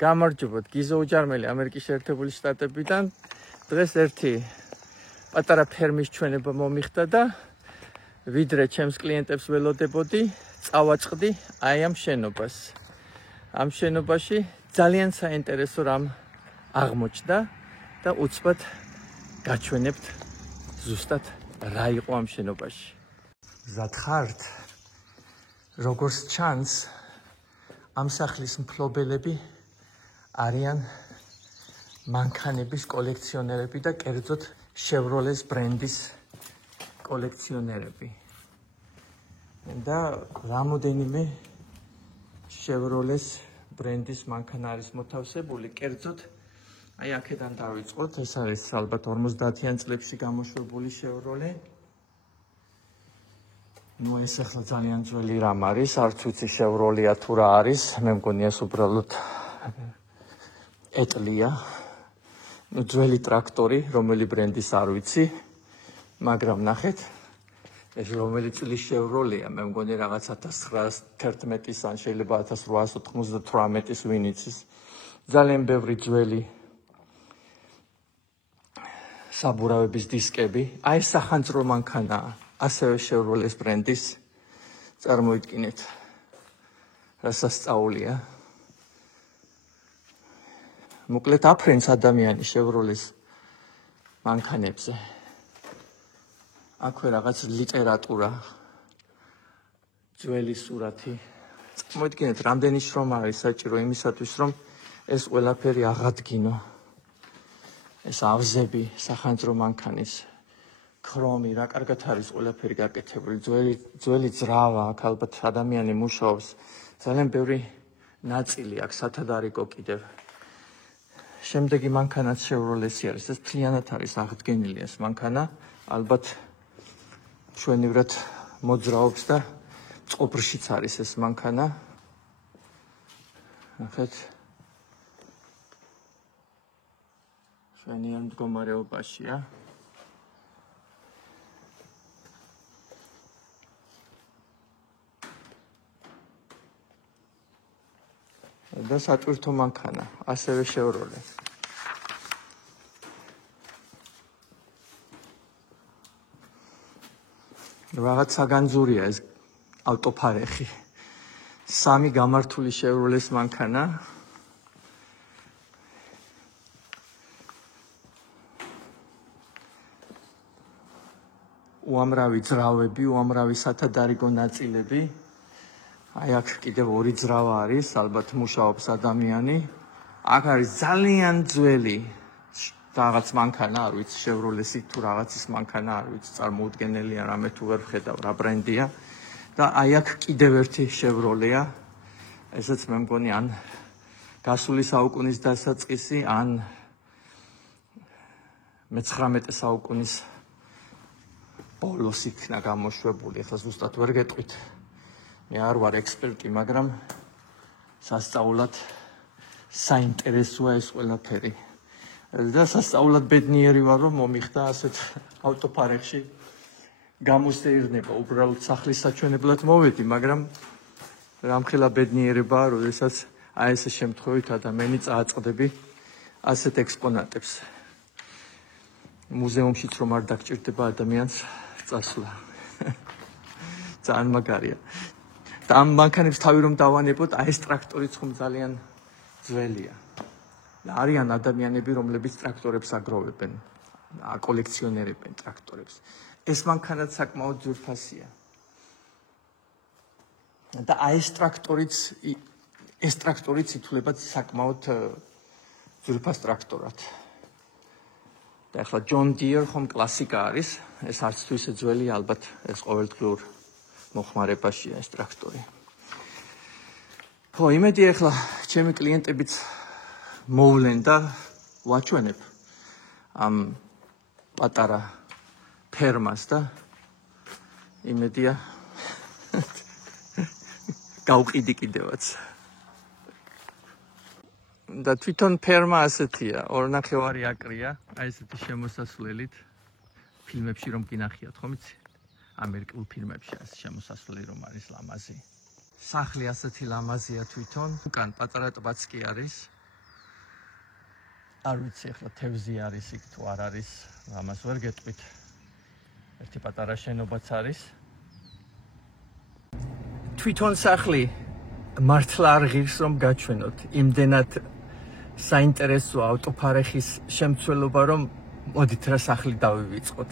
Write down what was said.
გამარჯობოთ, გიზო უჯარმელი ამერიკის შეერთებული შტატებიდან. დღეს ერთი პატარა ფერმის ჩვენება მომიხდა და ვიდრე ჩემს კლიენტებს ველოდებოდი, წავაწყდი აი ამ შენობას. ამ შენობაში ძალიან საინტერესო რამ აღმოჩნდა და უცბად გაჩვენებთ ზუსტად რა იყო ამ შენობაში. მზად ხართ? როგორც ჩანს, ამ სახლის მფლობელები არიან მანქანების კოლექციონერები და კერძოდ Chevrolet ბრენდის კოლექციონერები. და რამოდენიმე Chevrolet ბრენდის მანქანა არის მოთავსებული, კერძოდ აი აქედან დავიწყოთ, ეს არის ალბათ 50-იან წლებში გამოშვებული Chevrolet. ნუ ეს ახლა ძალიან ძველი რამ არის, არც ვიცი Chevrolet-ა თუ რა არის, მე მგონი ეს უბრალოდ ეტლია. ნუ ძველი ტრაქტორი, რომელი ბრენდის არ ვიცი, მაგრამ ნახეთ, ეს რომელი წლის Chevrolet-ა, მე მგონი რაღაც 1911-ის ან შეიძლება 1898-ის ვინიცის. ძალიან ბევრი ძველი საბურავების დისკები. აი ეს სახანძრო მანქანაა, ასევე Chevrolet ბრენდის. წარმოიდგინეთ, რა სასწაულია. მოკლედ აფრენს ადამიანი Chevrolet მანქანებზე. აქვე რაღაც ლიტერატურა, ძველი სურათი. წარმოიდგინეთ, რამდენი შრომა არის საჭირო იმისათვის, რომ ეს ყველაფერი აღადგინო. ეს ავზები სახანძრო მანქანის, ქრომი, რა კარგად არის ყველაფერი გაკეთებული, ძველი ძრავა, აქ ალბათ ადამიანი მუშაობს. ძალიან ბევრი ნაწილი აქვს, სათადარიგო კიდევ. შემდეგი მანქანაც Chevrolet-ი არის, ეს მთლიანად არის აღდგენილი ეს მანქანა, ალბათ ჩვენივრად მოძრაობს და წყობრშიც არის ეს მანქანა. ნახეთ. შვენიან მდგომარეობაშია. და სატვირთო მანქანა, ასევე Chevrolet. რაღაც საგანძურია ეს ავტოფარეხი. 3 გამართული Chevrolet მანქანა. უამრავი ძრავები, უამრავი სათადარიგო ნაწილები. აი აქ კიდევ 2 ძრავა არის, ალბათ მუშაობს ადამიანი. აქ არის ძალიან ძველი რაღაც მანქანა, არ ვიცი Chevrolet-ი თუ რაღაცის მანქანა, არ ვიცი, წარმოუდგენელია, რამე თუ ვერ ვხედავ რა ბრენდია. და აი აქ კიდევ ერთი Chevrolet-ა. ესეც მე მგონი ან გასული საუკუნის დასაწყისი, ან მე-19 საუკუნის ბოლოს იქნა გამოშვებული, ახლა ზუსტად ვერ გეტყვით. მე არ ვარ ექსპერტი, მაგრამ სასწაულად საინტერესოა ეს ყველაფერი. და სასწაულად ბედნიერი ვარ, რომ მომიხდა ასეთ ავტოფარეხში გამოსეირნება. უბრალოდ სახლის საჩვენებლად მოვედი, მაგრამ რამხელა ბედნიერებაა, როდესაც აი ეს შემთხვევით ადამიანი წააწყდები ასეთ ექსპონატებს. მუზეუმშიც რომ არ დაგჭირდება ადამიანს წასვლა. ძალიან მაგარია. და ამ მანქანებს თავი რომ დავანებოთ, აი ეს ტრაქტორიც ხომ ძალიან ძველია. და არიან ადამიანები, რომლებიც ტრაქტორებს აგროვებენ, აკოლექციონერებენ ტრაქტორებს. ეს მანქანაც საკმაოდ ძვირფასია. და აი ეს ტრაქტორიც ითვლება საკმაოდ ძვირფას ტრაქტორად. და ახლა John Deere ხომ კლასიკა არის, ეს არც თუ ისე ძველი, ალბათ ეს ყოველდღიურ მოხმარებაშია ეს ტრაქტორი. ხო, იმედი ახლა ჩემი კლიენტებიც მოვლენ და ვაჩვენებ ამ პატარა ფერმას და იმედია გავყიდი კიდევაც. და თვითონ ფერმა ასეთია, 2 ნახევარი აკრია, აი ესეთი შემოსასვლელით. ფილმებში რომ გინახიათ, ხომ იცი? ამერიკულ ფილმებში ასე შემოსასვლელი რომ არის ლამაზი. სახლი ასეთი ლამაზია თვითონ. უკან პატარა ტბაც კი არის. არ ვიცი ახლა თევზი არის იქ თუ არ არის, ამას ვერ გეტყვით. ერთი პატარა შენობაც არის. თვითონ სახლი მართლა არ ღირს რომ გაჩვენოთ. იმდენად საინტერესო ავტოფარეხის შემცველობა რომ მოდით რა სახლი დავივიწყოთ.